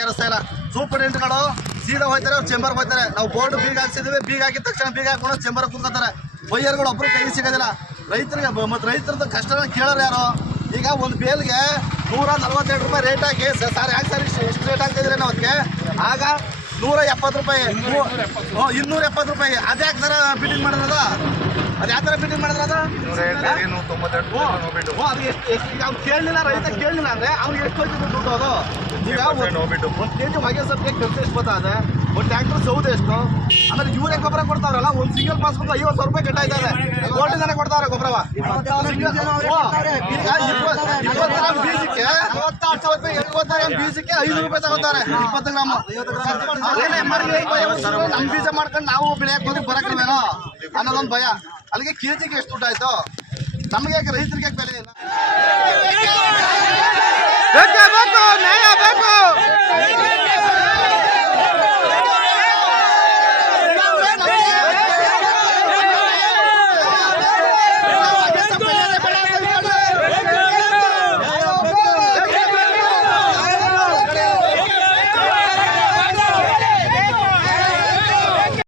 ಇಲ್ಲ ಸೂಪರಿಂಟೆಂಟ್ಗಳು ಸೀದಾ ಹೋಗ್ತಾರೆ, ಅವ್ರು ಚೇಂಬರ್ ಹೋಗ್ತಾರೆ. ನಾವು ಬೋರ್ಡ್ ಬೀಗ ಹಾಕ್ಸಿದ್ವಿ, ಬೀಗ ಹಾಕಿದ ತಕ್ಷಣ ಬೀಗ ಹಾಕೊಂಡು ಚೇಂಬರ್ ಕೂತ್ಕೋತಾರೆ. ಬೈಯರ್ಗಳು ಒಬ್ರು ಕೈ ಸಿಗೋದಿಲ್ಲ. ರೈತರಿಗೆ ಮತ್ತು ರೈತರದ್ದು ಕಷ್ಟನ ಕೇಳೋರು ಯಾರು? ಈಗ ಒಂದು ಬೇಲ್ಗೆ 142 ರೂಪಾಯಿ ರೇಟ್ ಹಾಕಿ ಸರ್ ಯಾಕೆ ಸರ್ ಎಷ್ಟು ರೇಟ್ ಹಾಕ್ತಿದ್ರೆ ನಾವು ಅದಕ್ಕೆ ಆಗ 170 ರೂಪಾಯಿ 270 ರೂಪಾಯಿ ಅದೇ ಯಾಕೆ ಥರ ಫಿಟ್ಟಿಂಗ್ ಮಾಡಿದ್ರದ? ಅದು ಯಾವ ಥರ ಫಿಟ್ಟಿಂಗ್ ಮಾಡಿದ್ರೆ ಅದು ಅವ್ನು ಕೇಳಲಿಲ್ಲ, ರೈತ ಕೇಳಲಿಲ್ಲ ಅಂದರೆ ಅವ್ನಿಗೆ ಎಷ್ಟು ಹೋಯ್ತು ದುಡ್ಡು? ಅದು ಈಗ ಒಂದು ಕೆಜಿ ಹೊಗೆ ಸಬ್ಗೆ ಖರ್ಚು ಎಷ್ಟು ಬರ್ತದೆ, ಒಂದು ಟ್ರ್ಯಾಕ್ಟರ್ ಸೌದೆ ಎಷ್ಟು, ಆಮೇಲೆ ಯೂರಿಯಾ ಗೊಬ್ಬರ ಕೊಡ್ತಾರಲ್ಲ, ಒಂದು ಸಿಂಗಲ್ ಪಾಸ್ಬುಕ್ 50,000 ರೂಪಾಯಿ ಕಟ್ಟಾಯ್ತದೆ. ಕೋಟಿಂದಾನೆ ಕೊಡ್ತಾರೆ ಗೊಬ್ಬರವ. ಈಗ 20 ಗ್ರಾಮ್ ಬೀಜಕ್ಕೆ 70 ಬೀಜಕ್ಕೆ 5 ರೂಪಾಯಿ ತಗೋತಾರೆ. 20 ಗ್ರಾಮ್ ನಮ್ಮ ಬೀಜ ಮಾಡ್ಕೊಂಡು ನಾವು ಬೆಳೆಯಕ್ಕೆ ಹೋಗಿ ಬರಕ್ಕಿಲ್ವೇನೋ ಅನ್ನೋದೊಂದು ಭಯ. ಅಲ್ಲಿಗೆ ಕೆಜಿಗೆ ಎಷ್ಟು ದುಡ್ಡು ಆಯ್ತು? ನಮಗೆ ಯಾಕೆ ರೈತರಿಗೆ ಬೆಲೆ ಇಲ್ಲ? ಬೇಕು ನ್ಯಾಯ ಬೇಕು.